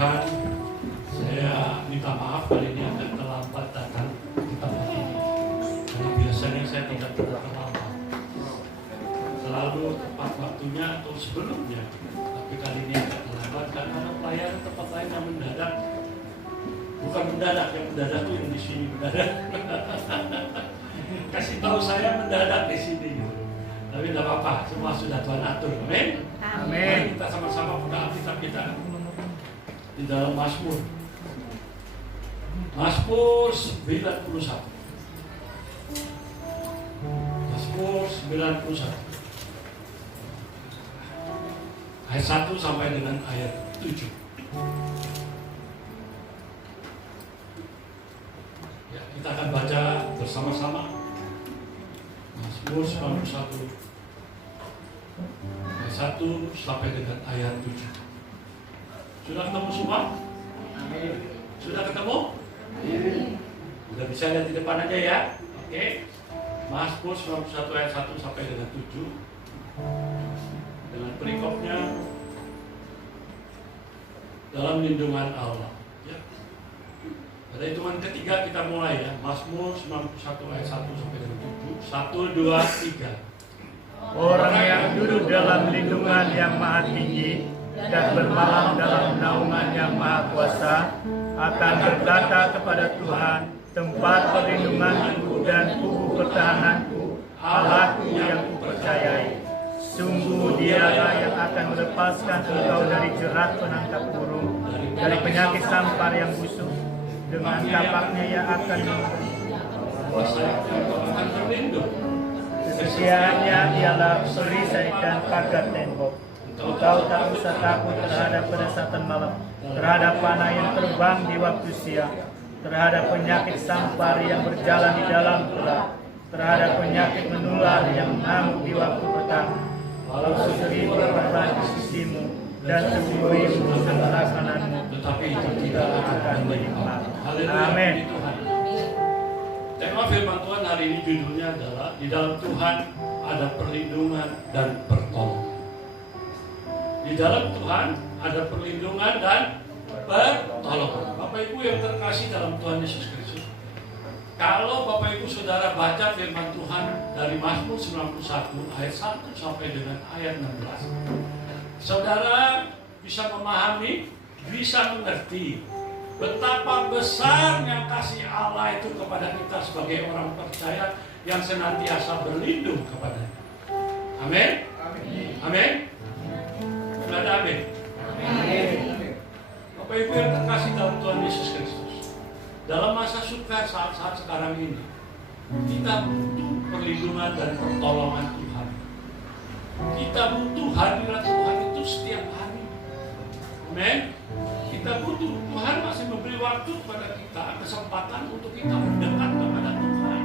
Tuhan, saya minta maaf kali ini agak terlambat datang di tempat ini. Karena biasanya saya tidak pernah terlambat, selalu tepat waktunya atau sebelumnya. Tapi kali ini agak terlambat karena ada pelayanan tempat lain yang mendadak. Bukan mendadak, yang mendadak itu yang di sini mendadak. Kasih tahu saya mendadak di sini. Tapi tidak apa-apa, semua sudah Tuhan atur. Amin. Amin. Kita sama-sama buka Alkitab kita di dalam Mazmur 91. Mazmur 91. Ayat 1 sampai dengan ayat 7. Ya, kita akan baca bersama-sama Mazmur 91 ayat 1 sampai dengan ayat 7. Sudah ketemu semua? Amin. Sudah ketemu? Amin. Sudah bisa lihat di depan aja ya. Oke. Mazmur 91 ayat 1 sampai dengan 7. Dengan perikopnya dalam lindungan Allah. Ya. Pada hitungan ketiga kita mulai ya. Mazmur 91 ayat 1 sampai dengan 7. 1, 2, 3. Orang yang duduk dalam lindungan yang maha tinggi dan bermalam dalam naungan yang maha kuasa akan berkata kepada Tuhan, tempat perlindunganku dan kubu pertahananku, Allahku yang kupercayai. Sungguh Dialah yang akan melepaskan engkau dari jerat penangkap burung, dari penyakit sampar yang busuk. Dengan kapaknya ia akan kesetiaannya ialah perisai dan pagar tembok. Engkau tak usah takut terhadap pedesatan malam, terhadap panah yang terbang di waktu siang, terhadap penyakit sampar yang berjalan di dalam gelap, terhadap penyakit menular yang mengamuk di waktu petang. Walau 1000 berperang di sisimu dan 10.000 sebelah kananmu, tetapi itu tidak akan menyelamat. Amin. Tema firman Tuhan hari ini judulnya adalah di dalam Tuhan ada perlindungan dan pertolongan. Di dalam Tuhan ada perlindungan dan pertolongan. Bapak Ibu yang terkasih dalam Tuhan Yesus Kristus, kalau Bapak Ibu Saudara baca firman Tuhan dari Mazmur 91 ayat 1 sampai dengan ayat 16, saudara bisa memahami, bisa mengerti betapa besarnya kasih Allah itu kepada kita sebagai orang percaya yang senantiasa berlindung kepadanya. Amin. Amin. Ada amin. Amin. Bapak Ibu yang terkasih dalam Tuhan Yesus Kristus, dalam masa sukar saat-saat sekarang ini, kita butuh perlindungan dan pertolongan Tuhan. Kita butuh hadirat Tuhan itu setiap hari. Amin. Kita butuh, Tuhan masih memberi waktu kepada kita, kesempatan untuk kita mendekat kepada Tuhan.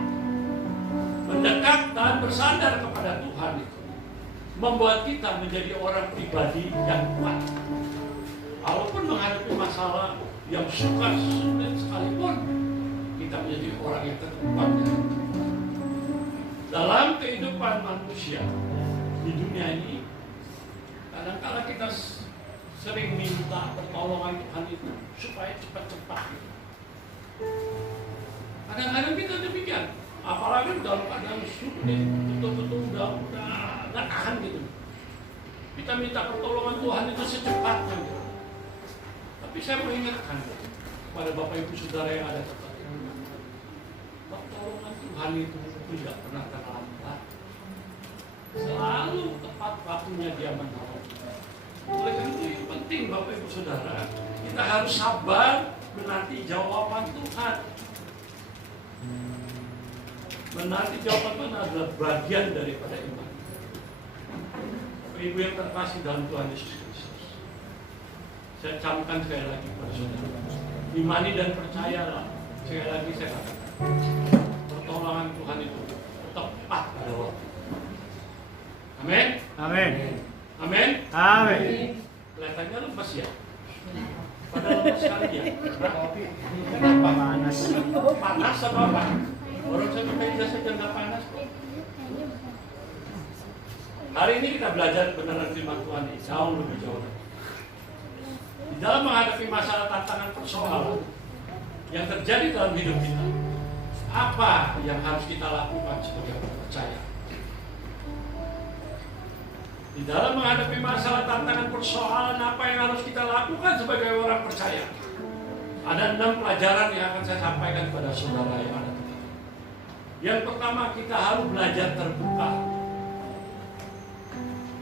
Mendekat dan bersandar kepada Tuhan itu membuat kita menjadi orang pribadi yang kuat. Walaupun menghadapi masalah yang sulit sekalipun, kita menjadi orang yang tetap kuat. Dalam kehidupan manusia di dunia ini, kadang-kadang kita sering minta pertolongan Tuhan itu supaya cepat-cepat gitu. Kadang-kadang kita demikian, apalagi dalam keadaan sulit, betul-betul udah nggak tahan gitu. Kita minta pertolongan Tuhan itu secepatnya gitu. Tapi saya mengingatkan kepada Bapak Ibu Saudara yang ada tempat ini, pertolongan Tuhan itu tidak pernah terlambat. Selalu tepat waktunya Dia menolong. Oleh karena itu penting Bapak Ibu Saudara, kita harus sabar menanti jawaban Tuhan. Menanti jawaban Tuhan adalah bagian daripada iman. Bapak Ibu yang terkasih dalam Tuhan Yesus Kristus, saya camkan sekali lagi kepada saudara, imani dan percayalah. Sekali lagi saya katakan, pertolongan Tuhan itu tepat pada waktu. Amin. Amin. Amin. Amin. Kelihatannya lemas ya. Padahal lemas sekali ya. Kenapa? Panas. Panas atau apa? Orang saya pakai jas saja nggak panas kok. Hari ini kita belajar benaran firman Tuhan jauh lebih jauh. Di dalam menghadapi masalah, tantangan, persoalan yang terjadi dalam hidup kita, apa yang harus kita lakukan sebagai orang percaya? Di dalam menghadapi masalah, tantangan, persoalan, apa yang harus kita lakukan sebagai orang percaya? Ada 6 pelajaran yang akan saya sampaikan kepada saudara yang ada. Yang pertama, kita harus belajar terbuka.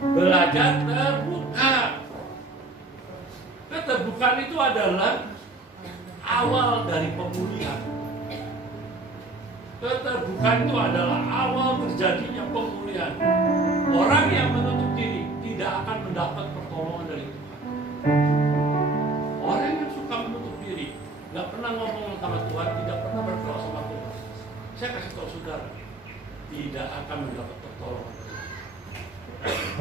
Belajar terbuka. Keterbukaan itu adalah awal dari pemulihan. Keterbukaan itu adalah awal terjadinya pemulihan. Orang yang menutup diri tidak akan mendapat pertolongan dari Tuhan. Orang yang suka menutup diri, nggak pernah ngomong sama Tuhan, tidak pernah berdoa sama Tuhan, saya kasih tahu saudara, tidak akan mendapat pertolongan.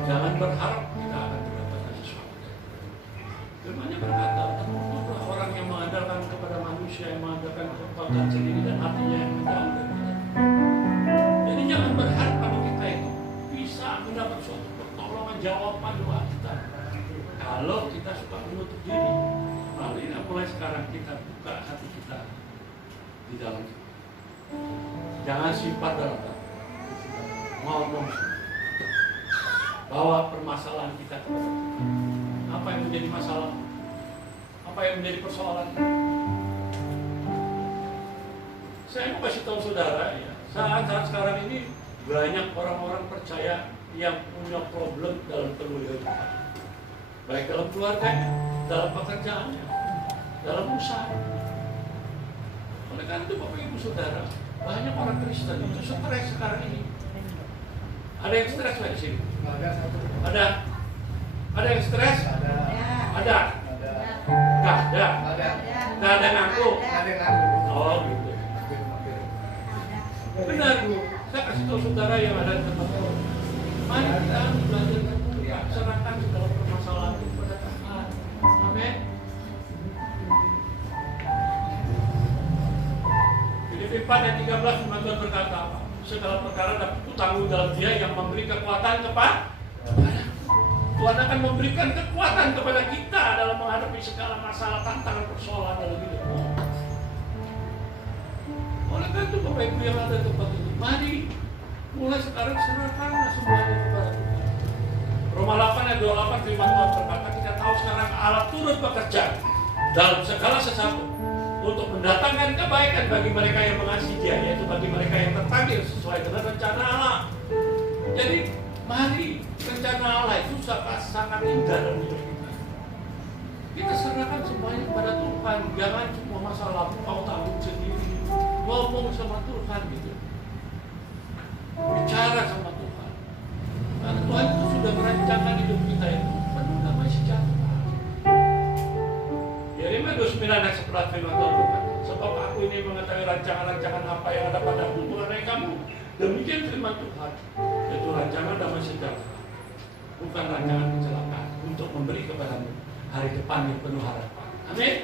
Jangan berharap kita akan mendapatkan sesuatu. Firman-Nya berkata, terkutuklah orang yang mengandalkan kepada manusia, yang mengandalkan kekuatan sendiri dan hatinya yang menjauh dari kita. Jadi jangan berharap kalau kita itu bisa mendapat suatu pertolongan, jawaban doa kita. Kalau kita suka menutup diri, mulai sekarang kita buka hati kita di dalam. Jangan simpan dalam hati. Ngomong. Bawa permasalahan kita kepada Tuhan. Apa yang menjadi masalah? Apa yang menjadi persoalan? Saya mau kasih tahu saudara ya, saat sekarang ini banyak orang-orang percaya yang punya problem dalam keluarga Tuhan. Baik dalam keluarganya, dalam pekerjaannya, dalam usaha. Oleh karena itu Bapak Ibu Saudara, banyak orang Kristen itu stres sekarang ini. Ada yang stres nggak di sini? Ada. Ada yang stres? Ada. Nggak ada. Nggak ada ngaku. Oh gitu. Benar Bu. Saya kasih tahu saudara yang ada di tempat ini. Mari kita belajar terbuka, serahkan segala permasalahan itu kepada Tuhan. Amin. Filipi 4 ayat 13 Tuhan berkata, segala perkara dapat kutanggung dalam Dia yang memberi kekuatan kepada. Tuhan akan memberikan kekuatan kepada kita dalam menghadapi segala masalah, tantangan, persoalan dalam hidup. Oleh karena itu Bapak Ibu yang ada di tempat ini, mari mulai sekarang serahkanlah semuanya kepada Tuhan. Roma 8 ayat 28 firman Tuhan berkata, kita tahu sekarang Allah turut bekerja dalam segala sesuatu untuk mendatangkan kebaikan bagi mereka yang mengasihi Dia, yaitu bagi mereka yang terpanggil sesuai dengan rencana Allah. Jadi mari, rencana Allah itu sangat indah dalam hidup kita. Kita serahkan semuanya kepada Tuhan. Jangan cuma masalah kau tanggung sendiri. Ngomong sama Tuhan gitu. Bicara sama Tuhan. Karena Tuhan itu sudah merancangkan hidup kita itu penuh damai sejahtera. Yeremia 29 ayat 11 firman Tuhan berkata, sebab aku ini mengetahui rancangan-rancangan apa yang ada padamu mengenai kamu. Demikian firman Tuhan, yaitu rancangan damai sejahtera, bukan rancangan kecelakaan, untuk memberi kepadamu hari depan yang penuh harapan. Amin.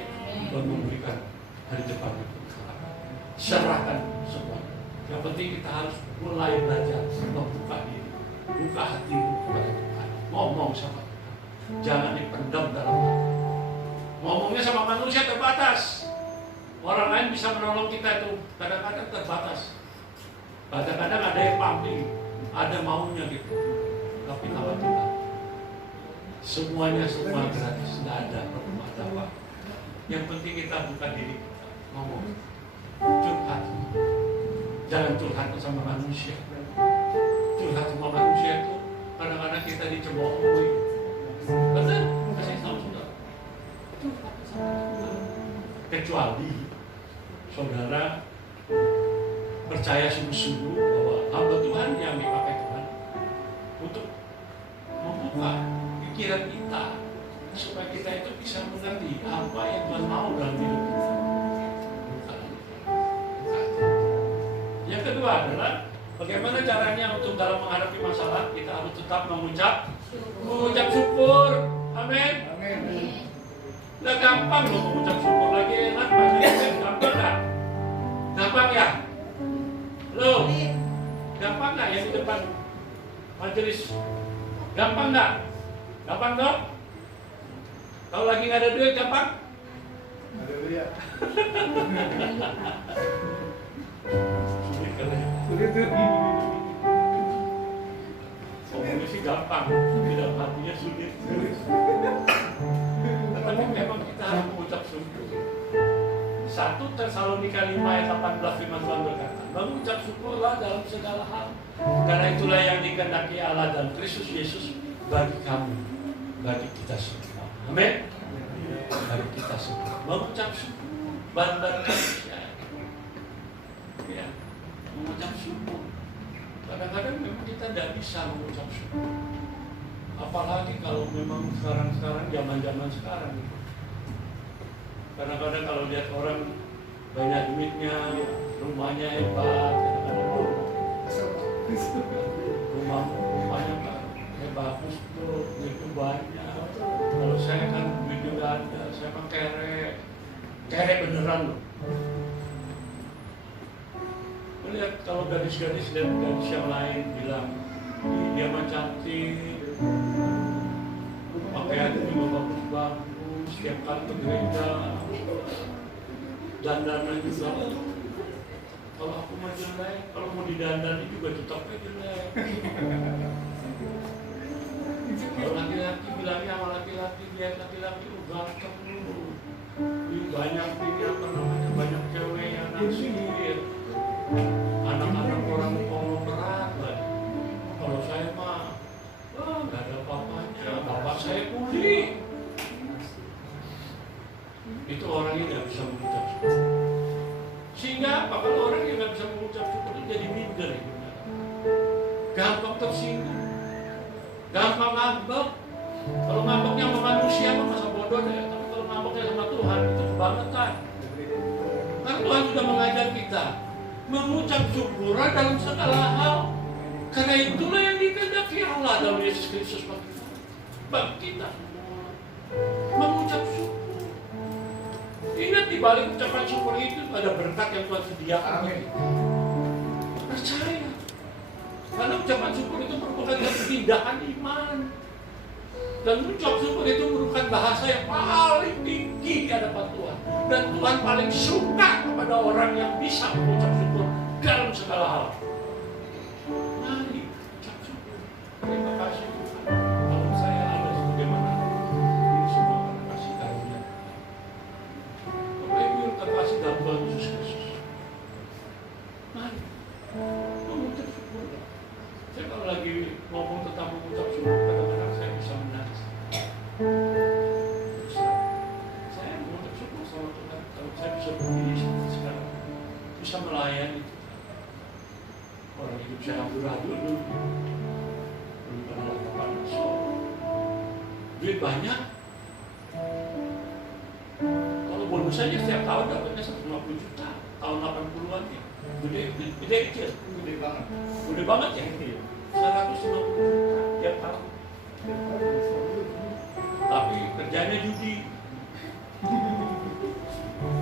Dan memberikan hari depan yang penuh harapan. Serahkan semua. Yang penting kita harus mulai belajar membuka diri, buka hatimu kepada Tuhan. Ngomong sama Tuhan, jangan dipendam dalam hati. Ngomongnya sama manusia terbatas. Orang lain bisa menolong kita itu kadang-kadang terbatas. Kadang-kadang ada yang pamrih, ada maunya gitu. Tapi nama Tuhan, semuanya semua gratis, tidak ada apa. Yang penting kita buka diri kita, ngomong, curhat. Jangan curhat sama manusia. Curhat sama manusia itu kadang-kadang kita dicemoohi. Betul? Kasih tahu saudara. Curhat sama Tuhan. Kecuali saudara percaya sungguh-sungguh bahwa hamba Tuhan yang dipakai Tuhan untuk membuka pikiran kita supaya kita itu bisa mengerti apa yang Tuhan mau dalam hidup kita. Yang kedua adalah bagaimana caranya untuk dalam menghadapi masalah kita harus tetap mengucap syukur. Amin. Nggak gampang loh mengucap syukur, lagi enak banget. Gampang nggak? Gampang ya? Loh, gampang nggak yang di depan majelis? Gampang nggak? Gampang dong? Kalau lagi nggak ada duit gampang? Haleluya. Sulit kan ya? Sulit tuh. Ngomongnya sih gampang, tapi dalam hatinya sulit. Tetapi memang kita harus mengucap syukur. 1 Tesalonika 5 ayat 18 firman Tuhan berkata, mengucap syukurlah dalam segala hal, karena itulah yang dikehendaki Allah dan Kristus Yesus bagi kamu, bagi kita semua. Amin. Bagi kita semua mengucap syukur, bahan-bahan manusia. Ya, mengucap syukur. Kadang-kadang memang kita tidak bisa mengucap syukur. Apalagi kalau memang sekarang zaman-zaman sekarang. Kadang-kadang kalau lihat orang banyak duitnya, rumahnya hebat, kadang-kadang rumahnya kan bagus tuh, duitnya banyak. Kalau saya kan duitnya nggak ada, saya kan kere beneran loh. Lihat kalau gadis-gadis dan gadis yang lain bilang dia mah cantik, pakaiannya juga bagus-bagus, setiap kali ke gereja, dandannya juga. Kalau aku mah jelek, kalau mau didandani juga tetapnya jelek. Kalau laki-laki bilangnya sama laki-laki, lihat laki-laki ganteng dulu. Banyak ini apa namanya, banyak cewek yang naksir. Anak-anak orang konglomerat lagi. Kalau saya mah nggak ada apa-apanya, bapak saya kuli. Itu orangnya nggak bisa mengucap syukur. Sehingga apa? Kalau orang yang nggak bisa mengucap syukur itu jadi minder, gampang tersinggung, gampang ngambek. Kalau ngambeknya sama manusia masa bodoh deh, tapi kalau ngambeknya sama Tuhan itu kebangetan. Karena Tuhan sudah mengajar kita mengucap syukur dalam segala hal, karena itulah yang dikehendaki Allah dalam Yesus Kristus bagi kita mengucap syukur. Ingat, di balik ucapan syukur itu ada berkat yang Tuhan sediakan. Amin. Percaya, karena ucapan syukur itu merupakan tindakan iman, dan ucap syukur itu merupakan bahasa yang paling tinggi di hadapan Tuhan, dan Tuhan paling suka kepada orang yang bisa mengucap syukur dalam segala hal. Mari ucap syukur. Terima kasih Tuhan, kalau saya ada sebagaimana ini semua karena kasih karunia. Bapak Ibu yang terkasih dalam Tuhan Yesus Kristus, mari mengucap syukur. Saya kalau lagi ngomong tentang mengucap syukur, kadang-kadang saya bisa menangis. Saya mengucap syukur sama Tuhan kalau saya bisa berdiri seperti sekarang, bisa melayani Tuhan. Orang hidup saya amburadul dulu, belum pernah lakukan so. Duit banyak. Kalau bonus saja setiap tahun dapatnya 150 juta, tahun 80-an ya. Gede kecil, gede banget ya. 150 juta tiap tahun. Tapi kerjanya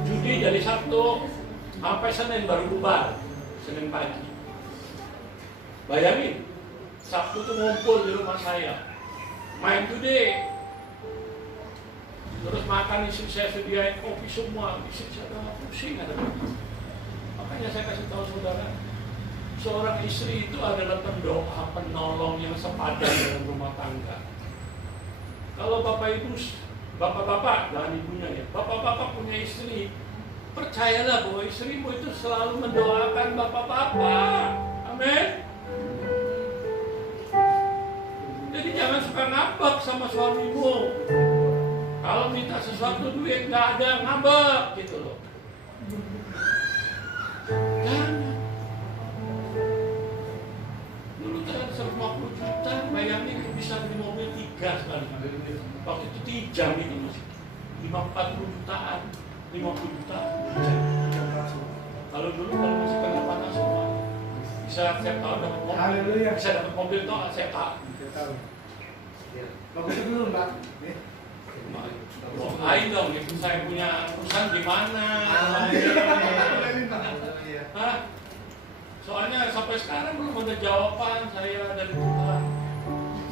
judi dari Sabtu sampai Senin baru bubar, Senin pagi. Bayangin, Sabtu tuh ngumpul di rumah saya, main judi, terus makan, istri saya sediain kopi semua, istri saya pusing ada. Makanya saya kasih tahu saudara, seorang istri itu adalah pendoa, penolong yang sepadan dalam rumah tangga. Kalau bapak ibu, bapak-bapak, jangan ibunya ya, bapak-bapak punya istri, percayalah bahwa istrimu itu selalu mendoakan bapak-bapak. Amin. Jadi jangan suka ngambek sama suamimu. Kalau minta sesuatu duit nggak ada, ngambek gitu loh. Jangan. Dulu kan 150 juta, bayangin bisa beli mobil 3 sekali. Waktu itu Tijam itu masih 40 jutaan, 50 juta. Kalau dulu kalau masih kena panas semua, bisa setiap tahun dapat mobil. Bisa dapat mobil toh, saya tahu. Bagus dulu Mbak. Ayo dong, itu saya punya perusahaan gimana? Hah? Soalnya sampai sekarang belum ada jawaban saya dari Tuhan.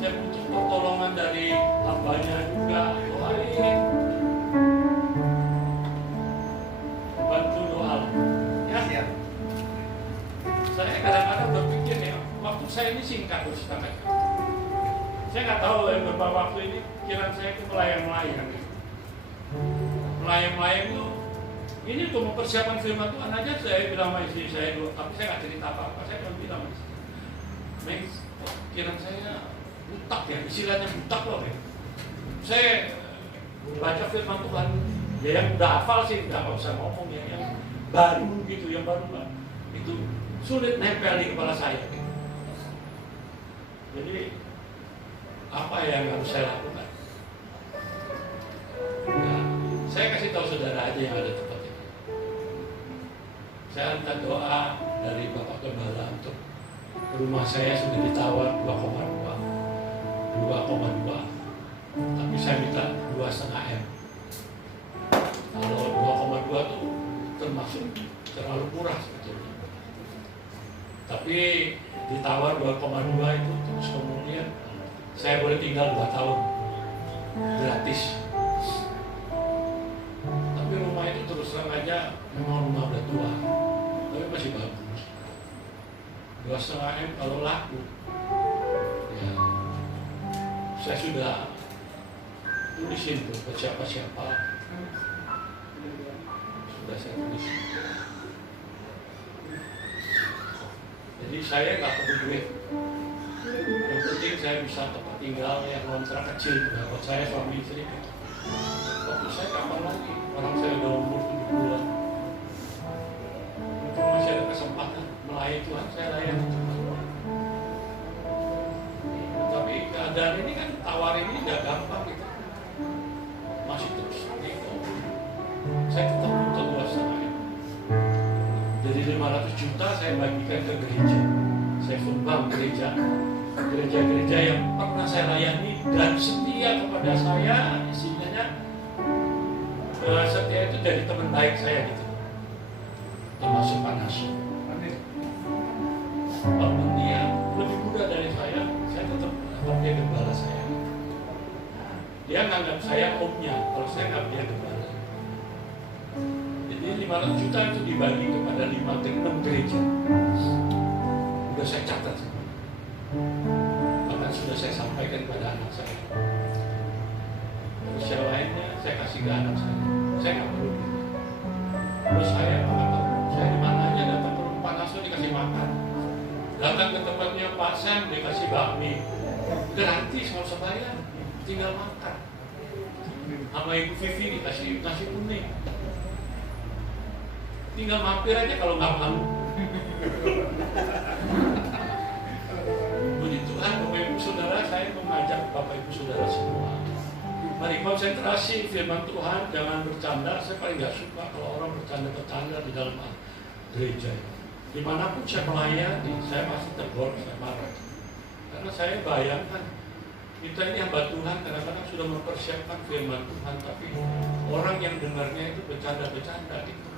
saya butuh pertolongan dari hambanya juga, doain, bantu doa. Ya, saya kadang-kadang berpikir ya, waktu saya ini singkat terus sampai. Saya nggak tahu beberapa waktu ini pikiran saya itu melayang-layang. Melayang-layang itu, ini untuk mempersiapkan firman Tuhan aja saya bilang sama istri saya dulu, tapi saya nggak cerita apa-apa. Saya cuma bilang sama istri, Meng, pikiran saya butak ya, istilahnya butak loh. Saya baca firman Tuhan, ya yang udah hafal sih nggak usah ngomong ya, yang baru gitu, yang baru itu sulit nempel di kepala saya. Jadi apa yang harus saya lakukan? Nah, saya kasih tahu saudara aja yang ada tempat ini. Saya minta doa dari Bapak Gembala untuk rumah saya sudah ditawar 2,2, tapi saya minta 2,5 M. Kalau 2,2 itu termasuk terlalu murah sebetulnya. Tapi ditawar 2,2 itu terus kemudian saya boleh tinggal 2 tahun gratis. Tapi rumah itu terus terang aja memang rumah udah tua, tapi masih bagus. 2,5 M kalau laku, ya saya sudah tulisin tuh buat siapa-siapa, sudah saya tulis. Jadi saya nggak perlu duit. Yang penting saya bisa tempat tinggal yang kontrak kecil. Buat saya suami istri. Waktu saya kapan lagi? Orang saya udah umur 70-an. Mungkin masih ada kesempatan melayani Tuhan, saya layani Tuhan. Tapi keadaan ini kan tawar ini nggak gampang gitu. Masih terus gitu. Saya tetap butuh 2,5 M. Jadi 500 juta saya bagikan ke gereja. Saya sumbang gereja-gereja yang pernah saya layani dan setia kepada saya, istilahnya setia itu dari teman baik saya gitu, termasuk Panas. Walaupun dia lebih muda dari saya tetap anggap dia gembala saya. Dia nganggap saya omnya, kalau saya nganggap dia gembala. Jadi 500 juta itu dibagi kepada 5 ke 6 gereja. Sudah saya catat semua. Bahkan sudah saya sampaikan kepada anak saya. Terus yang lainnya saya kasih ke anak saya. Saya nggak perlu. Terus saya makan. Saya di mana aja datang ke rumah Panas dikasih makan. Datang ke tempatnya Pak Sam dikasih bakmi. Gratis, nggak usah bayar. Tinggal makan. Sama Ibu Vivi dikasih nasi kuning. Tinggal mampir aja kalau nggak malu. Puji Tuhan, Bapak Ibu Saudara, saya mengajak Bapak Ibu Saudara semua. Mari konsentrasi firman Tuhan, jangan bercanda. Saya paling nggak suka kalau orang bercanda-bercanda di dalam gereja. Dimanapun saya melayani, saya masih tegur, saya marah. Karena saya bayangkan, kita ini hamba Tuhan kadang-kadang sudah mempersiapkan firman Tuhan, tapi orang yang dengarnya itu bercanda-bercanda gitu.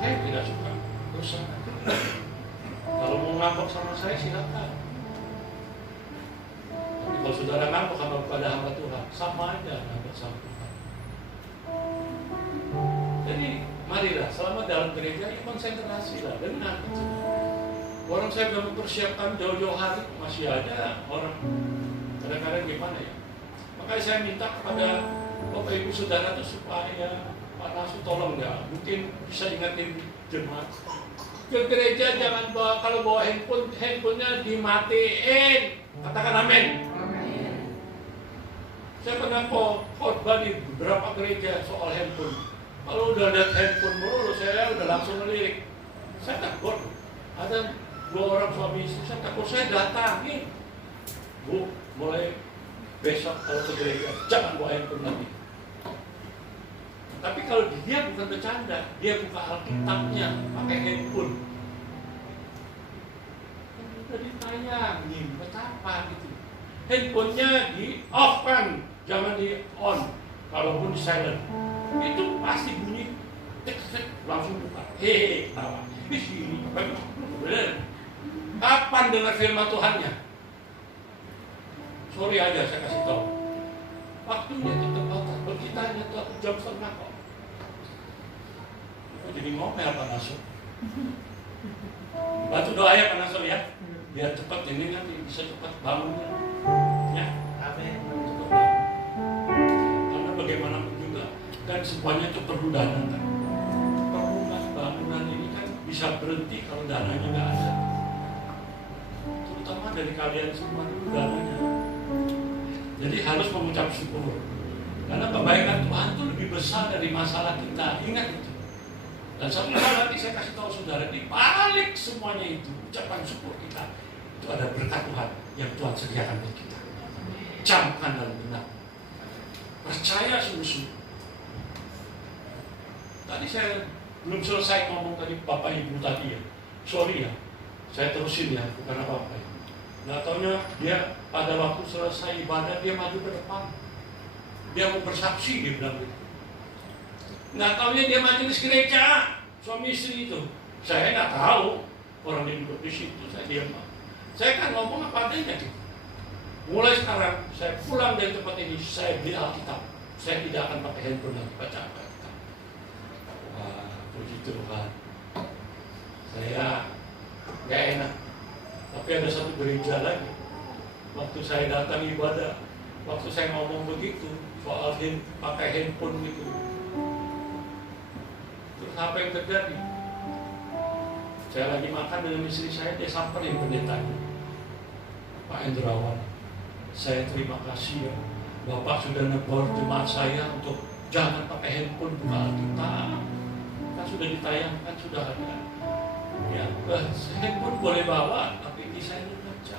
Saya tidak suka dosa. Kalau mau ngambek sama saya silakan. Tapi kalau saudara ngambek kepada hamba Tuhan, sama aja ngambek sama Tuhan. Jadi marilah selama dalam gereja ini konsentrasi lah dengan itu. Orang saya sudah mempersiapkan jauh-jauh hari, masih ada orang kadang-kadang gimana ya. Makanya saya minta kepada Bapak Ibu Saudara itu supaya Pak Nasu tolong ya, mungkin bisa ingatin jemaat ke gereja jangan bawa, kalau bawa handphonenya dimatiin. Katakan amin. Saya pernah khotbah di beberapa gereja soal handphone. Kalau udah lihat handphone mulu, saya udah langsung ngelirik. Saya takut. Ada 2 orang suami istri, saya takut, saya datangin. Bu, mulai besok kalau ke gereja jangan bawa handphone lagi. Tapi kalau dia bukan bercanda, dia buka Alkitabnya pakai handphone. Udah ditayangin, betapa gitu. Handphonenya di off kan, jangan di on. Kalaupun di silent, itu pasti bunyi, tek langsung buka. Hehehe, tawa. Di sini, bener. Kapan dengar firman Tuhannya? Sorry aja saya kasih tahu. Waktunya itu terbatas. Kita hanya jam setengah kok. Jadi ngomel Pak Nasur. Bantu doa ya Pak Nasur ya. Biar cepat ini nanti bisa cepat bangunnya. Ya. Amin. Cepat bangun. Karena bagaimanapun juga kan semuanya itu perlu dana kan. Bangunan ini kan bisa berhenti kalau dananya nggak ada. Terutama dari kalian semua itu dananya. Jadi harus mengucap syukur. Karena kebaikan Tuhan itu lebih besar dari masalah kita. Ingat itu. Dan satu hal lagi saya kasih tahu saudara, di balik semuanya itu ucapan syukur kita itu ada berkat Tuhan yang Tuhan sediakan buat kita. Camkan dalam benak. Percaya sungguh-sungguh. Tadi saya belum selesai ngomong tadi Bapak Ibu tadi ya. Sorry ya. Saya terusin ya, bukan apa-apa ya. Nggak taunya dia pada waktu selesai ibadah dia maju ke depan. Dia mau bersaksi, dia bilang gitu. Nggak taunya dia majelis gereja, suami istri itu. Saya nggak tahu, orang yang duduk di situ, saya diam. Saya kan ngomong apa adanya gitu. Mulai sekarang, saya pulang dari tempat ini, saya beli Alkitab. Saya tidak akan pakai handphone lagi baca Alkitab. Wah, puji Tuhan. Saya nggak enak. Tapi ada satu gereja lagi. Waktu saya datang ibadah, waktu saya ngomong begitu, soal pakai handphone gitu. Terus apa yang terjadi? Saya lagi makan dengan istri saya, dia samperin pendetanya. Pak Endrawan, saya terima kasih ya. Bapak sudah negur jemaat saya untuk jangan pakai handphone buka Alkitab. Kan sudah ditayangkan, sudah ada. Ya, handphone boleh bawa, tapi ini saya baca.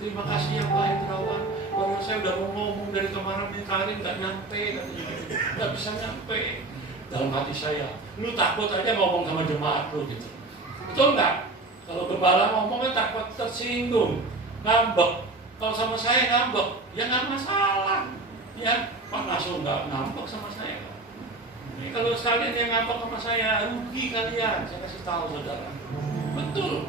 Terima kasih ya Pak Endrawan. Padahal saya udah mau ngomong dari kemarin nggak nyampe, nggak bisa nyampe. Dalam hati saya, lu takut aja ngomong sama jemaat lu gitu. Betul nggak? Kalau gembala ngomongnya takut tersinggung, ngambek. Kalau sama saya ngambek, ya nggak masalah. Ya, Pak Nasur nggak ngambek sama saya. Ini kalau sekalian yang ngambek sama saya, rugi kalian. Saya kasih tahu saudara. Betul,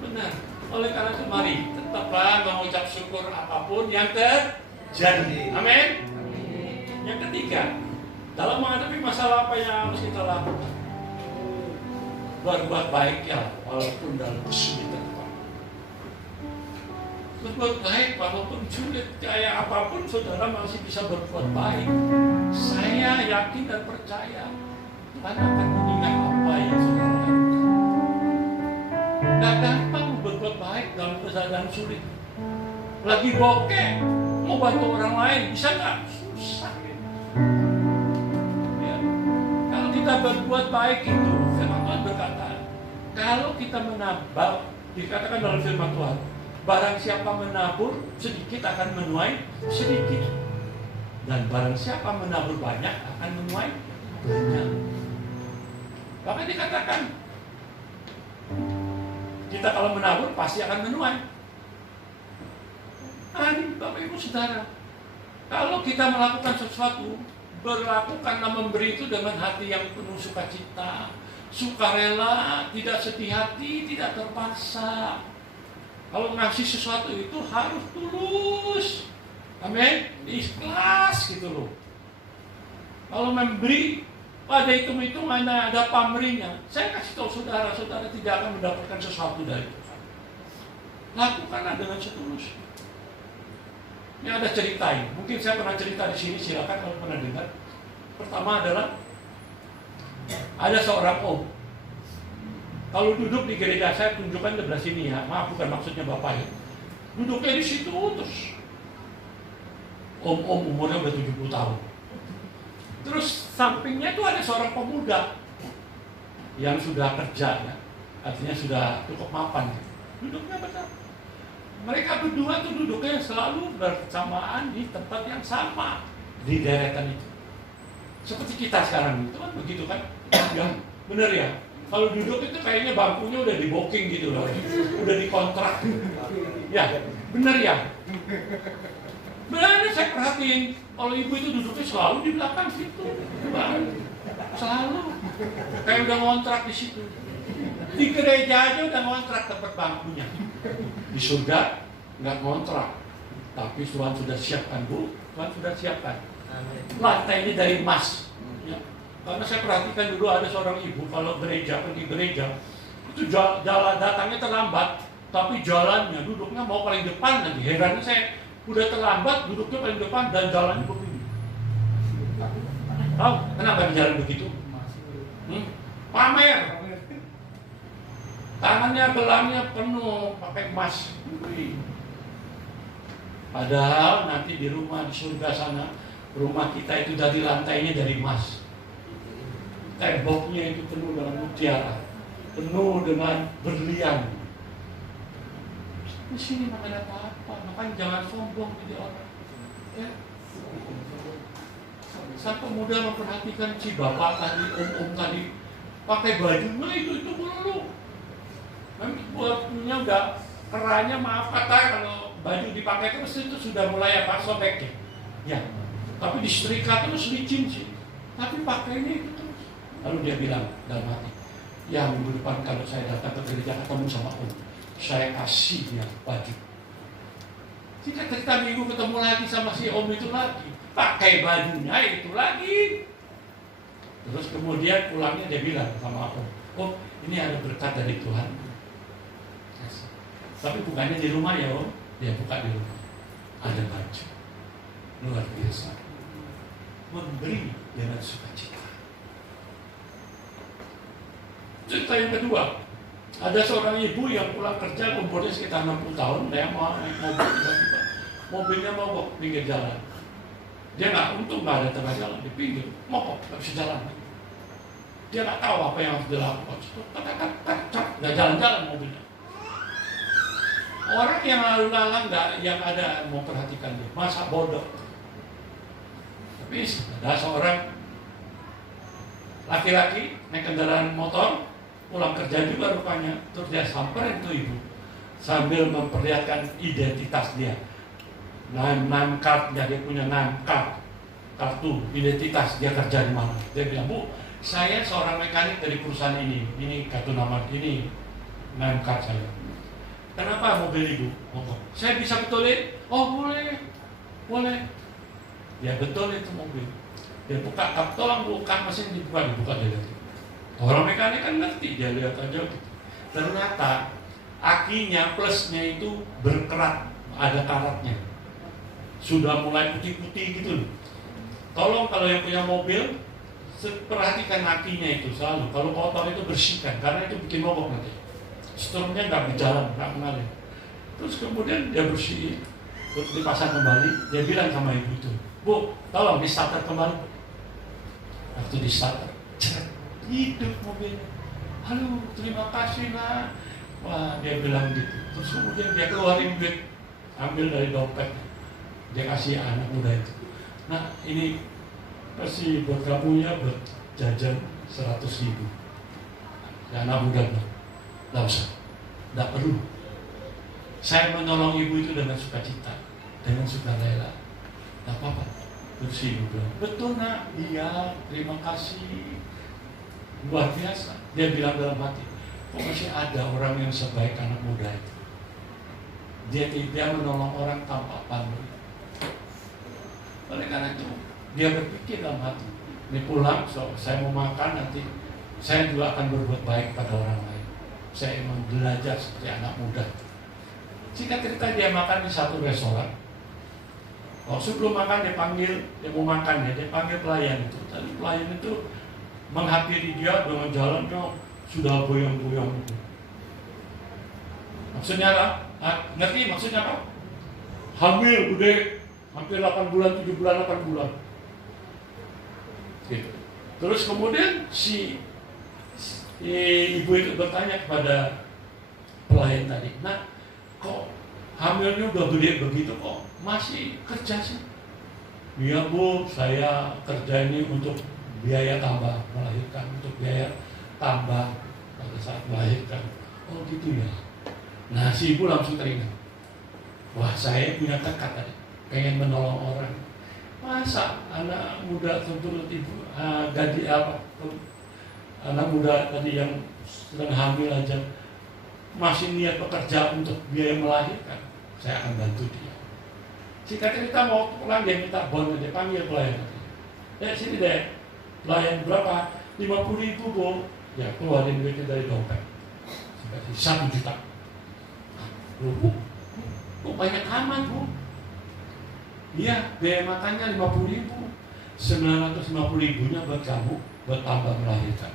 benar. Oleh karena itu mari tetaplah mengucap syukur apapun yang terjadi. Amin. Yang ketiga, dalam menghadapi masalah apa yang harus kita lakukan, berbuat baik ya, walaupun dalam kesulitan. Berbuat baik walaupun sulit, kayak apapun saudara masih bisa berbuat baik. Saya yakin dan percaya Tuhan akan mengingat apa yang saudara lakukan. Gak gampang berbuat baik dalam keadaan sulit. Lagi bokeh, mau bantu orang lain, bisa nggak? Susah. Ya. Kalau kita berbuat baik itu, firman Tuhan berkata, kalau kita menabur, dikatakan dalam firman Tuhan, barang siapa menabur sedikit akan menuai sedikit, dan barang siapa menabur banyak akan menuai banyak. Bahkan dikatakan, kita kalau menabur pasti akan menuai. Bapak Ibu Saudara, kalau kita melakukan sesuatu, berlakukanlah memberi itu dengan hati yang penuh sukacita, sukarela, tidak sedih hati, tidak terpaksa. Kalau ngasih sesuatu itu harus tulus, amin, ikhlas gitu loh. Kalau memberi pada hitung-hitungannya ada pamrihnya, saya kasih tahu saudara-saudara tidak akan mendapatkan sesuatu dari Tuhan. Lakukanlah dengan setulus. Ini ada ceritain, mungkin saya pernah cerita di sini, silakan kalau pernah dengar. Pertama adalah ada seorang om. Kalau duduk di gereja saya tunjukkan sebelah sini ya, maaf bukan maksudnya bapak ya. Duduknya di situ terus. Om umurnya udah 70 tahun. Terus sampingnya itu ada seorang pemuda yang sudah kerja ya, artinya sudah cukup mapan. Duduknya benar. Mereka berdua tuh duduknya selalu bersamaan di tempat yang sama di deretan itu. Seperti kita sekarang itu kan begitu kan? Ya, benar ya. Kalau duduk itu kayaknya bangkunya udah di booking gitu loh, udah dikontrak. Ya, benar ya. Benar, saya perhatiin kalau ibu itu duduknya selalu di belakang situ, selalu kayak udah ngontrak di situ. Di gereja aja udah ngontrak tempat bangkunya. Di surga nggak ngontrak, Tapi Tuhan sudah siapkan, Bu. Tuhan sudah siapkan. Lantai ini dari emas. Ya. Karena saya perhatikan dulu ada seorang ibu kalau pergi gereja, itu jalan datangnya terlambat, tapi jalannya duduknya mau paling depan lagi. Herannya saya udah terlambat, duduknya paling depan dan jalannya begini. Tahu kenapa jalan begitu? Pamer. Tangannya gelangnya penuh pakai emas. Padahal nanti di rumah di surga sana, rumah kita itu dari lantainya dari emas. Temboknya itu penuh dengan mutiara, penuh dengan berlian. Di sini nggak ada apa-apa, makanya jangan sombong jadi orang. Ya. Sampai muda memperhatikan si bapak tadi, om tadi pakai baju, nah itu dulu. Nanti buatnya udah kerahnya maaf kata kalau baju dipakai terus itu sudah mulai apa sobek ya. Ya. Tapi disetrika terus licin sih. Tapi pakainya itu terus. Lalu dia bilang dalam hati, ya minggu depan kalau saya datang ke gereja ketemu sama om, saya kasih dia baju. Jika ketika minggu ketemu lagi sama si om itu lagi, pakai bajunya itu lagi. Terus kemudian pulangnya dia bilang sama om, ini ada berkat dari Tuhan. Tapi bukannya di rumah ya om, dia buka di rumah. Ada baju. Luar biasa. Memberi dengan sukacita. Cerita yang kedua, ada seorang ibu yang pulang kerja umurnya sekitar 60 tahun, dia mau naik mobil tiba-tiba mobilnya mogok pinggir jalan. Dia untung nggak ada tengah jalan, di pinggir mogok, nggak bisa jalan. Dia nggak tahu apa yang harus dilakukan. Nggak jalan-jalan mobilnya. Orang yang lalu lalang nggak, yang ada mau perhatikan dia, masa bodoh. Tapi ada seorang laki-laki naik kendaraan motor pulang kerja juga rupanya, terus dia samperin tuh ibu sambil memperlihatkan identitas dia, name card, dia punya name card, kartu identitas dia kerja di mana. Dia bilang, Bu, saya seorang mekanik dari perusahaan ini kartu nama, ini name card saya. Kenapa mobil ibu mogok? Saya bisa betulin? Oh boleh. Ya betul itu mobil. Dia buka kap, tolong buka mesin, dibuka dia lihat. Orang mekanik kan ngerti, dia lihat aja. Ternyata akinya plusnya itu berkerat, ada karatnya. Sudah mulai putih-putih gitu. Tolong kalau yang punya mobil, perhatikan akinya itu selalu. Kalau kotor itu bersihkan, karena itu bikin mogok nanti. Setelahnya nggak berjalan, nggak mengalir. Terus kemudian dia bersihin, terus dipasang kembali. Dia bilang sama ibu itu, Bu, tolong di starter kembali. Waktu di starter, hidup mobilnya. Halo, terima kasih nak. Wah, dia bilang gitu. Terus kemudian dia keluarin duit, ambil dari dompet, dia kasih anak muda itu. Nah, ini pasti buat kamu ya, buat jajan 100.000. Dan anak muda bilang, nggak usah, nggak perlu. Saya menolong ibu itu dengan sukacita, dengan sukarela. Nggak apa-apa. Terus ibu bilang, betul nak, iya, terima kasih. Luar biasa. Dia bilang dalam hati, kok masih ada orang yang sebaik anak muda itu. Dia menolong orang tanpa pamrih. Oleh karena itu, dia berpikir dalam hati, ini pulang, saya mau makan nanti, saya juga akan berbuat baik pada orang lain. Saya emang belajar seperti anak muda. Jika cerita dia makan di satu restoran, sebelum makan dia mau makan ya, dia panggil pelayan itu. Tadi pelayan itu menghampiri dia dengan jalannya sudah goyang-goyang itu. Maksudnya apa? Ngerti maksudnya apa? Hamil gede, hampir 8 bulan, 7 bulan, 8 bulan. Gitu. Terus kemudian si ibu itu bertanya kepada pelayan tadi, nah kok hamilnya udah gede begitu kok masih kerja sih? Iya Bu, saya kerja ini untuk biaya tambah melahirkan, untuk biaya tambah pada saat melahirkan. Oh gitu ya. Nah si ibu langsung teringat, wah saya punya tekad tadi, pengen menolong orang. Masa anak muda tentu ibu gaji apa? Anak muda tadi yang sedang hamil aja masih niat bekerja untuk biaya melahirkan, saya akan bantu dia. Singkat cerita mau pulang dia minta bon, dia panggil pelayan. Sini deh, pelayan berapa? 50.000 Bu. Ya keluarin duitnya dari dompet. Kasih 1 juta. Bu, banyak amat Bu. Iya, biaya makannya 50.000. 950.000-nya buat kamu, buat tambah melahirkan.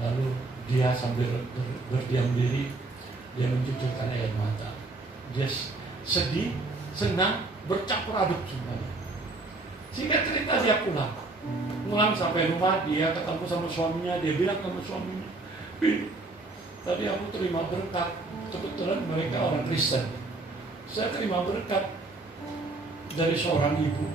Lalu dia sambil berdiam diri, dia mencucurkan air mata. Dia sedih, senang, bercampur aduk semuanya. Singkat cerita dia pulang. Pulang sampai rumah, dia ketemu sama suaminya, dia bilang sama suaminya, "Bin, tadi aku terima berkat." Kebetulan mereka orang Kristen. Saya terima berkat dari seorang ibu.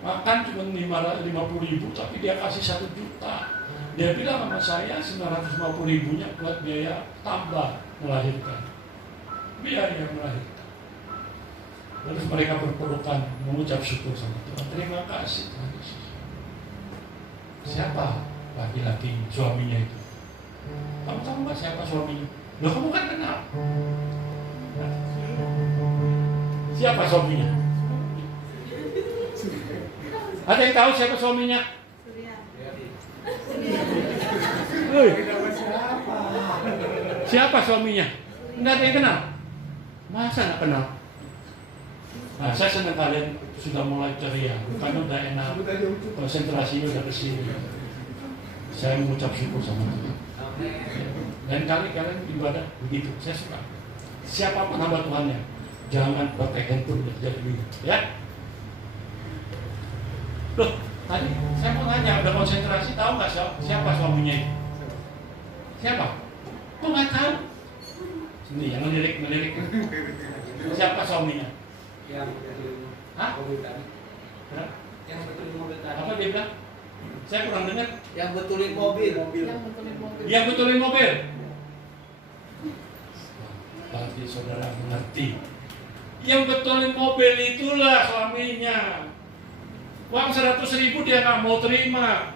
Makan cuma 50.000, tapi dia kasih 1 juta. Dia bilang sama saya 950.000-nya buat biaya tambah melahirkan. Biaya melahirkan. Lalu mereka berpelukan mengucap syukur sama Tuhan. Terima kasih Tuhan Yesus. Siapa laki-laki suaminya itu? Kamu tahu nggak siapa suaminya? Loh, kamu kan kenal. Siapa suaminya? Ada yang tahu siapa suaminya? Siapa suaminya? Enggak ada yang kenal. Masa nggak kenal? Nah, saya senang kalian sudah mulai ceria. Bukan udah enak, konsentrasinya udah kesini. Saya mengucap syukur sama Tuhan. Dan kalian ibadah begitu, saya suka. Siapapun hamba Tuhannya, jangan pakai handphone jadi bingung, ya. Loh, tadi saya mau nanya, udah konsentrasi, tahu nggak siapa suaminya itu? Siapa? Kok nggak tahu? Ini yang melirik. Siapa suaminya? Yang betulin mobil tadi. Yang betulin mobil tadi. Apa dia bilang? Saya kurang dengar. Yang betulin mobil. Yang betulin mobil. Berarti saudara mengerti. Yang betulin mobil itulah suaminya. Uang 100.000 dia nggak mau terima.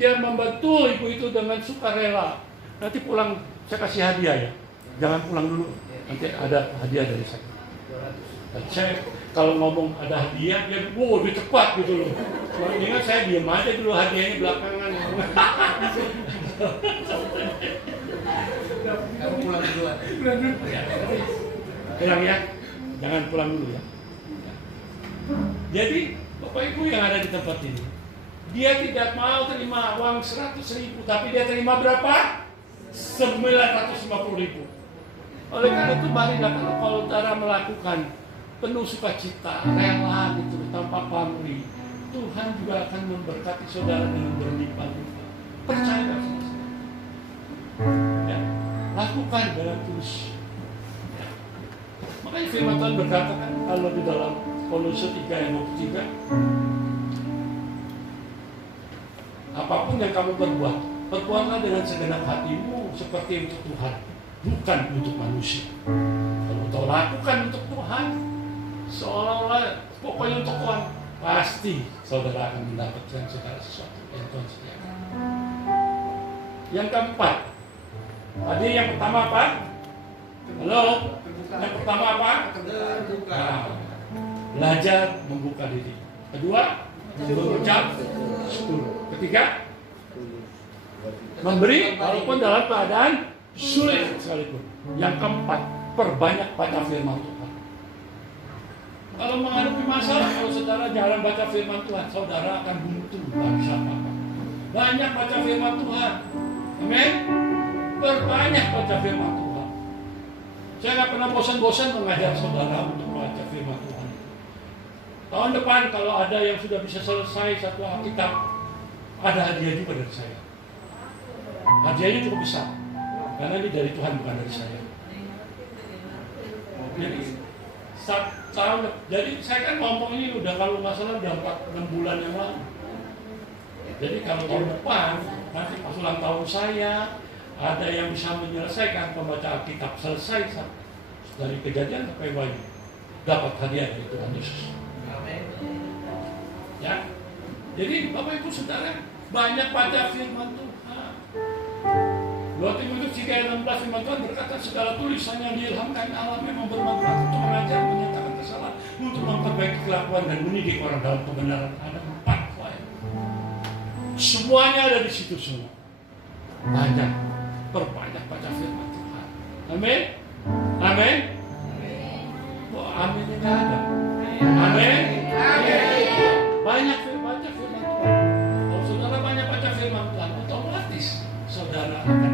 Dia membantu ibu itu dengan sukarela. Nanti pulang saya kasih hadiah ya. Jangan pulang dulu. Nanti ada hadiah dari saya. Saya kalau ngomong ada hadiah, dia wow lebih cepat gitu loh. Mendingan saya diam aja dulu, hadiahnya belakangan. Kamu pulang duluan. Ya, jangan pulang dulu ya. Jadi Bapak Ibu yang ada di tempat ini, dia tidak mau terima uang 100.000, tapi dia terima berapa? 950.000. Oleh karena itu marilah kalau saudara melakukan penuh sukacita, rela gitu tanpa pamrih, Tuhan juga akan memberkati saudara dengan berlimpah-limpah. Percaya sama saya. Ya, lakukan dengan tulus. Ya. Makanya firman Tuhan berkata kan kalau di dalam Kolose 3 ayat 23, apapun yang kamu perbuat, perbuatlah dengan segenap hatimu seperti untuk Tuhan, bukan untuk manusia. Kalau kau lakukan untuk Tuhan, seolah-olah pokoknya untuk Tuhan, pasti saudara akan mendapatkan segala sesuatu yang Tuhan sediakan. Yang keempat, tadi yang pertama apa? Halo? Yang pertama apa? Nah, belajar membuka diri. Kedua, mengucap syukur. Ketiga, memberi walaupun dalam keadaan sulit sekalipun. Yang keempat, perbanyak baca firman Tuhan. Kalau menghadapi masalah, kalau saudara jarang baca firman Tuhan, saudara akan buntu, tak bisa apa-apa. Banyak baca firman Tuhan. Amin. Perbanyak baca firman Tuhan. Saya nggak pernah bosan-bosan mengajar saudara untuk baca firman Tuhan. Tahun depan kalau ada yang sudah bisa selesai satu Alkitab, ada hadiah juga dari saya. Hadiahnya cukup besar, karena ini dari Tuhan bukan dari saya. Jadi saya kan ngomong ini udah kalau nggak salah udah 4-6 bulan yang lalu. Jadi kalau tahun depan nanti pas ulang tahun saya ada yang bisa menyelesaikan pembaca Alkitab selesai dari Kejadian sampai Wahyu, dapat hadiah dari Tuhan Yesus. Ya, jadi Bapak Ibu Saudara banyak baca firman Tuhan. 2 Timotius ayat 16 firman Tuhan berkata, segala tulisan yang diilhamkan Allah memang bermanfaat untuk mengajar, menyatakan kesalahan, untuk memperbaiki kelakuan dan mendidik orang dalam kebenaran. Ada 4 poin. Semuanya ada di situ semua. Banyak, perbanyak baca firman Tuhan. Amin. Amin. Oh, amin ini ada. Amin. Banyak baca firman Tuhan. Kalau saudara banyak baca firman Tuhan, otomatis saudara akan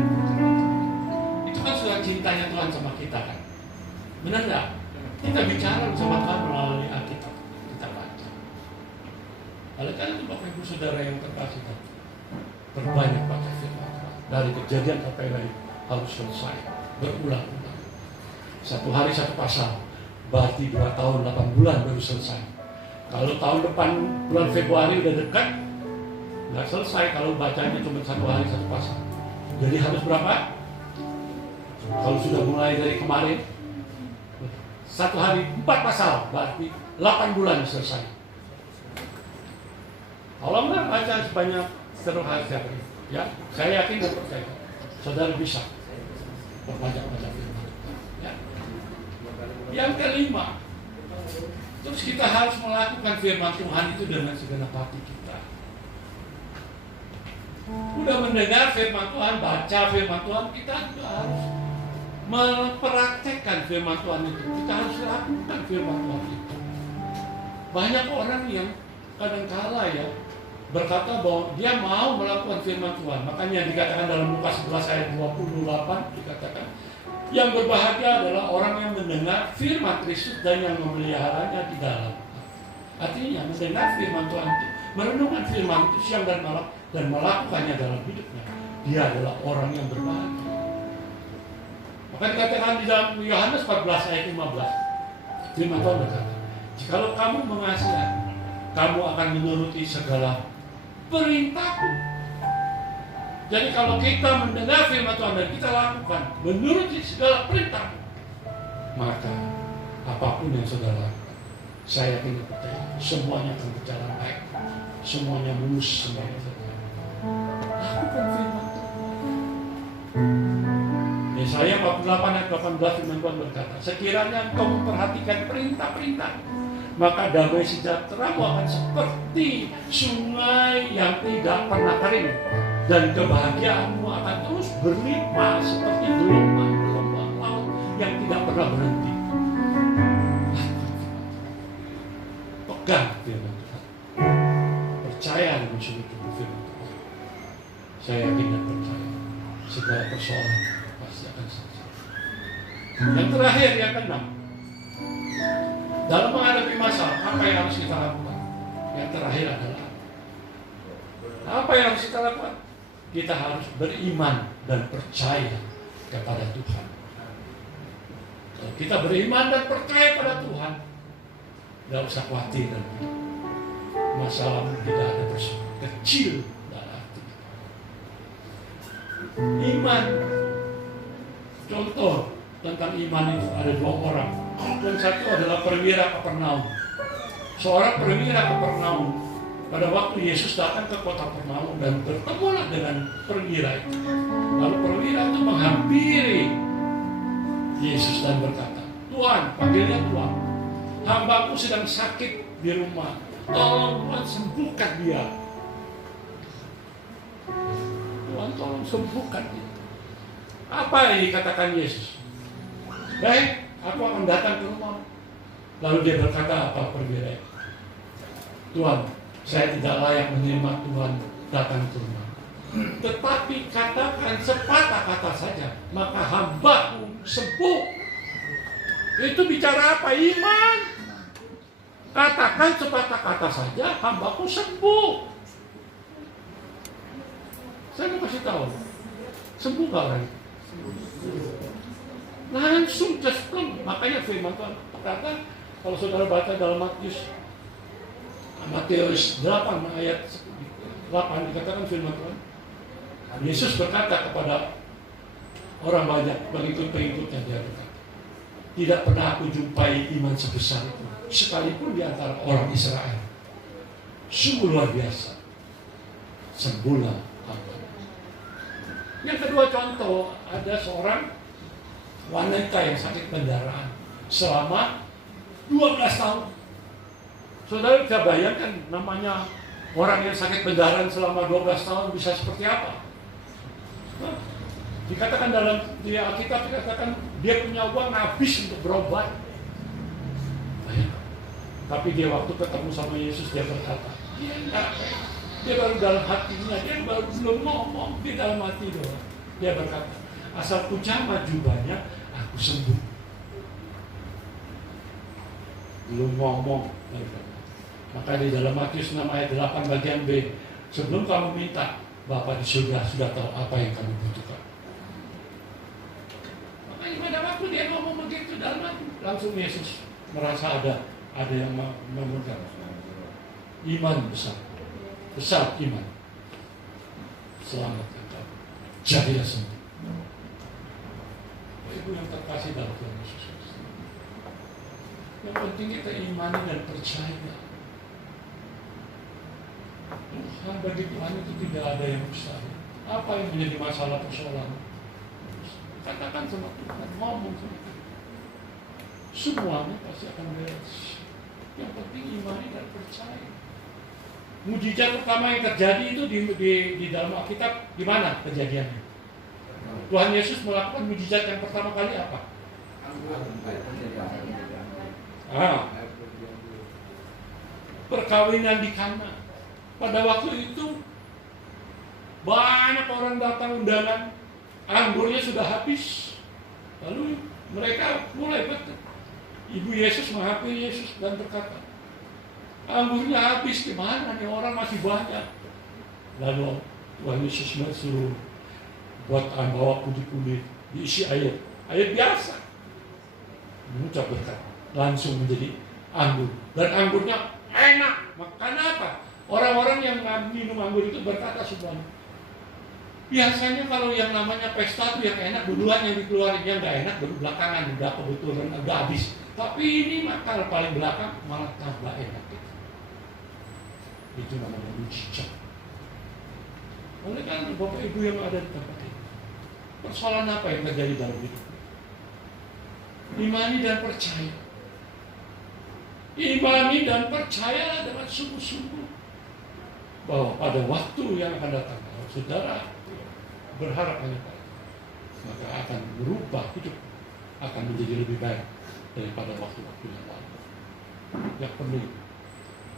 itu kan sudah cintanya Tuhan sama kita kan. Benar nggak? Kita bicara sama Tuhan melalui Alkitab kita baca. Oleh karena itu Bapak Ibu Saudara yang terkasih, perbanyak baca firman Tuhan. Dari kejadian sampai dari harus selesai, berulang-ulang. 1 hari 1 pasal, berarti 2 tahun 8 bulan baru selesai. Kalau tahun depan bulan Februari udah dekat, nggak selesai kalau bacanya cuma 1 hari 1 pasal. Jadi harus berapa? Kalau sudah mulai dari kemarin 1 hari 4 pasal, berarti 8 bulan selesai. Kalau nggak baca sebanyak seluruh hari, ya, saya yakin dan percaya saudara bisa berbanyak baca firman. Ya. Yang kelima, terus kita harus melakukan firman Tuhan itu dengan segenap hati kita. Udah mendengar firman Tuhan, baca firman Tuhan, kita juga harus mempraktekkan firman Tuhan itu. Kita harus lakukan firman Tuhan itu. Banyak orang yang kadang-kala ya berkata bahwa dia mau melakukan firman Tuhan. Makanya dikatakan dalam Lukas 11 ayat 28 dikatakan, yang berbahagia adalah orang yang mendengar firman Kristus dan yang memeliharanya di dalam. Artinya mendengar firman Tuhan itu, merenungkan firman itu siang dan malam dan melakukannya dalam hidupnya. Dia adalah orang yang berbahagia. Maka dikatakan di dalam Yohanes 14 ayat 15, firman Tuhan berkata, jikalau kamu mengasihi aku, kamu akan menuruti segala perintahku. Jadi kalau kita mendengar firman Tuhan dan kita lakukan menuruti segala perintah, maka apapun yang saudara lakukan, saya yakin percaya semuanya akan berjalan baik, semuanya mulus, semuanya terjadi. Lakukan firman Tuhan. Yesaya 48 ayat 18 firman Tuhan berkata, sekiranya engkau memperhatikan perintah-perintah, maka damai sejahteramu akan seperti sungai yang tidak pernah kering, dan kebahagiaanmu akan terus berlimpah seperti gelombang-gelombang laut yang tidak pernah berhenti. Pegang firman Tuhan, percaya dengan sungguh-sungguh firman Tuhan. Saya yakin dan percaya segala persoalan pasti akan selesai. Yang terakhir, yang keenam, dalam menghadapi masalah, apa yang harus kita lakukan? Yang terakhir adalah apa yang harus kita lakukan? Kita harus beriman dan percaya kepada Tuhan. Kalau kita beriman dan percaya pada Tuhan, tidak usah khawatir dan masalah tidak ada persoalan kecil dalam hati kita. Iman, contoh tentang iman itu ada 2 orang. Dan satu adalah perwira Kapernaum. Seorang perwira Kapernaum, pada waktu Yesus datang ke kota Kapernaum dan bertemulah dengan perwira itu. Lalu perwira itu menghampiri Yesus dan berkata, Tuhan, panggilnya Tuhan, hambaku sedang sakit di rumah, tolong Tuhan sembuhkan dia. Tuhan tolong sembuhkan dia. Apa yang dikatakan Yesus? Baik, aku akan datang ke rumah. Lalu dia berkata apa perwira? Tuhan, saya tidak layak menerima Tuhan datang ke rumah. Tetapi katakan sepatah kata saja, maka hambaku sembuh. Itu bicara apa? Iman. Katakan sepatah kata saja, hambaku sembuh. Saya mau kasih tahu, sembuh gak orang? Langsung cespleng. Makanya firman Tuhan berkata, kalau saudara baca dalam Matius 8 ayat 8 dikatakan firman Tuhan, Yesus berkata kepada orang banyak pengikut-pengikutnya, dia berkata, tidak pernah aku jumpai iman sebesar itu sekalipun di antara orang Israel. Sungguh luar biasa. Sembuhlah hamba. Yang kedua contoh, ada seorang wanita yang sakit pendarahan selama 12 tahun. Saudara bisa bayangkan namanya orang yang sakit pendarahan selama 12 tahun bisa seperti apa? Nah, dikatakan di Alkitab dikatakan dia punya uang habis untuk berobat. Bayangkan. Tapi dia waktu ketemu sama Yesus dia berkata, dia baru dalam hatinya, dia baru belum ngomong, di dalam hati doang. Dia berkata, asal ku jamah jubahnya, aku sembuh. Belum ngomong. Maka di dalam Matius 6 ayat 8 bagian B, sebelum kamu minta, Bapa di surga sudah tahu apa yang kamu butuhkan. Makanya pada waktu dia ngomong begitu dalam hati, langsung Yesus merasa ada yang memegang iman besar iman. Selamat engkau, jadilah sembuh. Ibu yang terkasih dalam Tuhan Yesus Kristus. Yang penting kita imani dan percaya. Tuhan, bagi Tuhan itu tidak ada yang mustahil. Apa yang menjadi masalah persoalan? Katakan sama Tuhan, ngomong sama Tuhan. Semuanya pasti akan beres. Yang penting imani dan percaya. Mujizat pertama yang terjadi itu di dalam Alkitab di mana kejadiannya? Tuhan Yesus melakukan mujizat yang pertama kali apa? Perkawinan di Kana. Pada waktu itu banyak orang datang undangan, anggurnya sudah habis. Lalu mereka mulai betul. Ibu Yesus menghampiri Yesus dan berkata, anggurnya habis, gimana nih, orang masih banyak. Lalu Tuhan Yesus suruh buat bawa putih-putih, diisi air biasa. Mengucap berkat, langsung menjadi anggur. Dan anggurnya enak. Makanya apa? Orang-orang yang minum anggur itu berkata semuanya. Biasanya kalau yang namanya pesta itu yang enak duluan yang dikeluarin, yang nggak enak baru belakangan, udah kebetulan udah habis. Tapi ini makan paling belakang malah tambah enak. Itu namanya mujizat. Oleh karena Bapak Ibu yang ada di tempat ini, persoalan apa yang terjadi dalam hidup? Imani dan percaya. Imani dan percayalah dengan sungguh-sungguh bahwa pada waktu yang akan datang, kalau saudara berharap hanya pada, maka akan berubah hidup, akan menjadi lebih baik daripada waktu-waktu yang lalu. Yang perlu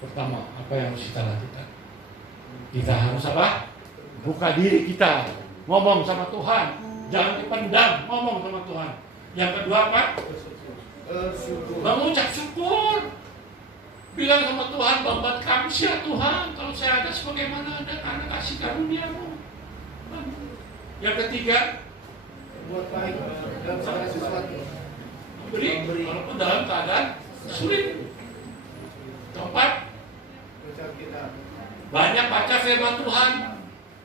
pertama, apa yang harus kita lakukan? Kita harus apa? Buka diri kita, ngomong sama Tuhan, jangan dipendam, ngomong sama Tuhan. Yang kedua apa? Mengucap syukur. Bilang sama Tuhan, bapa kami ya Tuhan, kalau saya ada sebagaimana ada karena kasih karunia-Mu. Yang ketiga, Buat baik dan segala sesuatu. beri walaupun dalam keadaan sulit. Keempat, Ucap kita banyak baca firman Tuhan.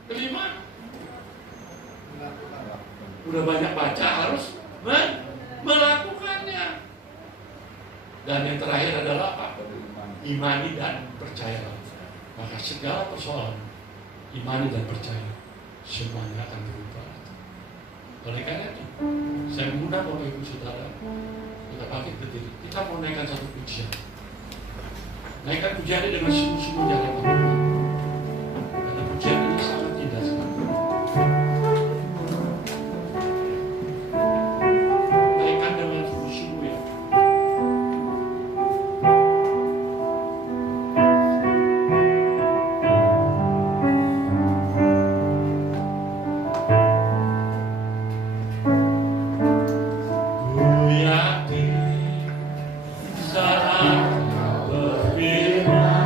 Kelima, melakukan. udah banyak baca harus melakukannya. Dan yang terakhir adalah apa? Imani dan percaya. Maka segala persoalan imani dan percaya semuanya akan berubah. Oleh karena itu, saya mengundang Bapak Ibu Saudara, kita bangkit berdiri. Kita mau naikkan satu pujian. Naikkan pujian ini dengan sungguh-sungguh jangan lupa. Karena pujian ini sangat indah sekali. Naikkan dengan sungguh-sungguh ya. Ku yakin saat kau berfirman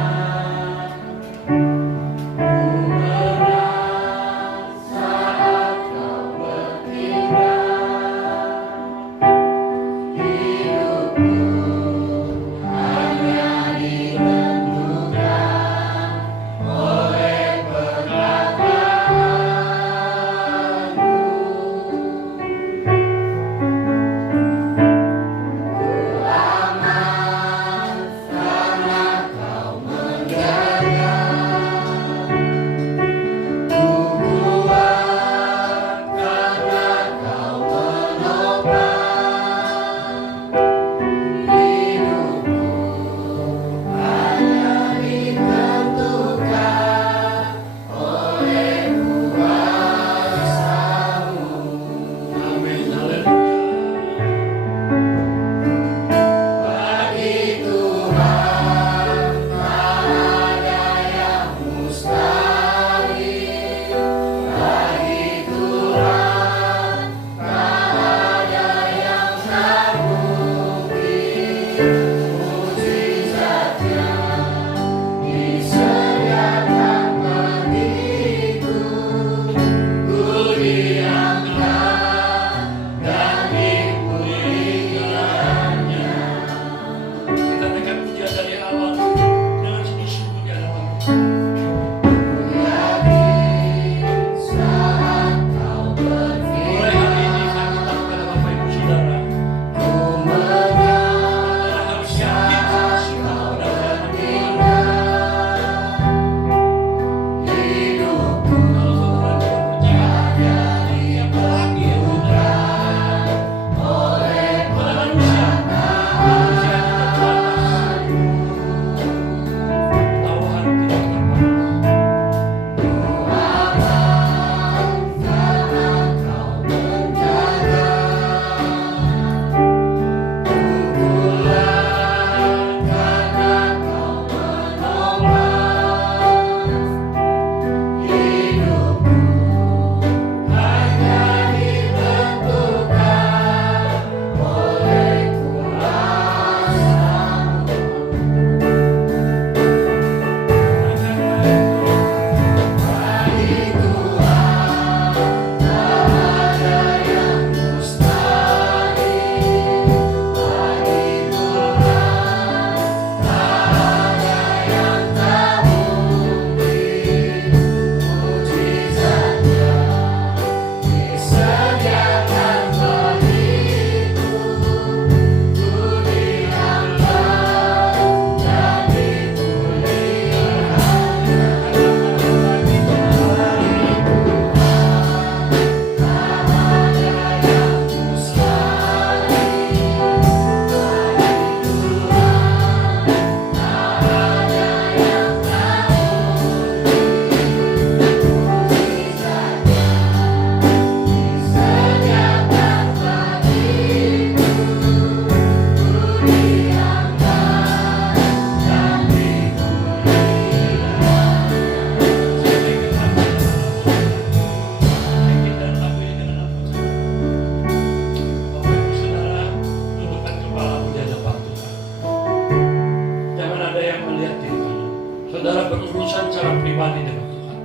saudara berurusan secara pribadi dengan Tuhan.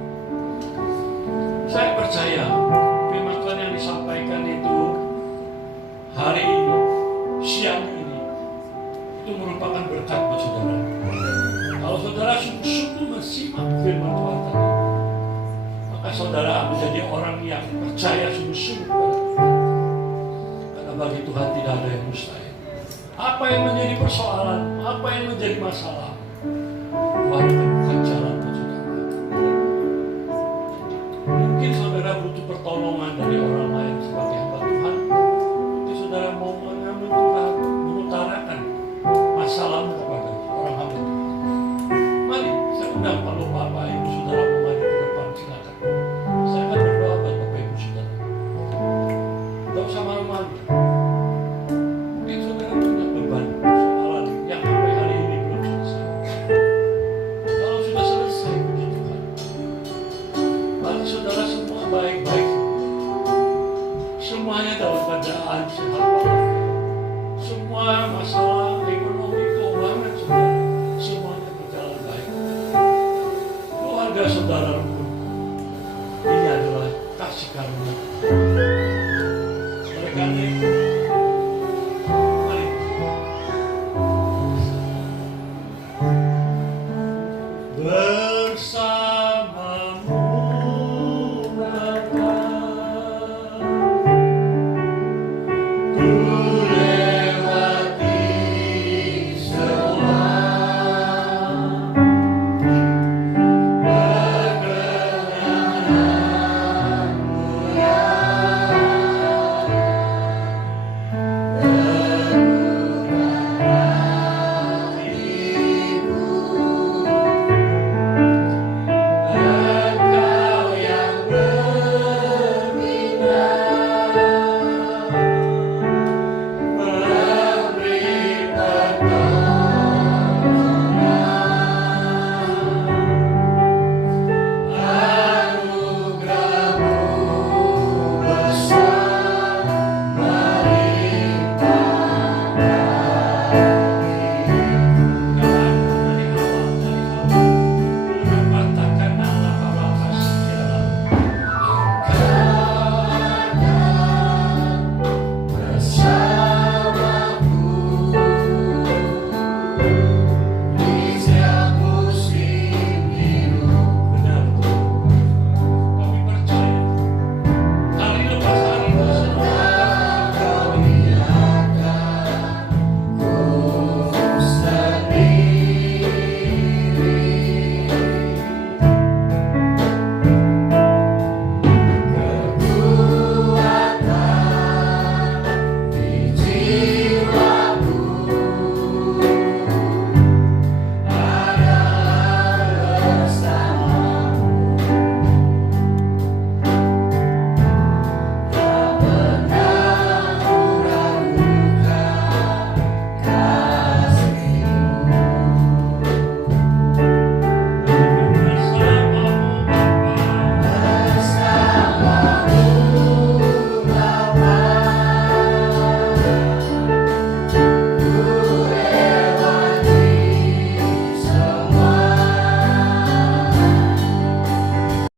Saya percaya firman Tuhan yang disampaikan itu hari siang ini itu merupakan berkat buat saudara. Kalau saudara sungguh-sungguh mensimak firman Tuhan tadi, maka saudara menjadi orang yang percaya sungguh-sungguh pada Tuhan. Karena bagi Tuhan tidak ada yang mustahil. Apa yang menjadi persoalan, apa yang menjadi masalah, Tuhan akan buka jalan buat saudara. Mungkin saudara butuh pertolongan dari orang lain sebagai hamba Tuhan. Mungkin saudara mau mengambil Tuhan, mengutarakan masalahmu kepada orang hamba Tuhan. Mari, saya undang kalau Bapak Ibu Saudara mau maju ke depan, silakan. Saya akan berdoa buat Bapak Ibu Saudara. Tidak usah malu-malu. Mungkin saudara punya beban soalan yang sampai hari ini belum selesai. Kalau sudah selesai, puji Tuhan. Bagi saudara semua baik-baik. Semuanya dalam keadaan sehat walafiat. Semua masalah ekonomi, keuangan saudara, semuanya berjalan baik. Keluarga saudara rukun. Ini adalah kasih karunia. Oleh karena itu, mari bersama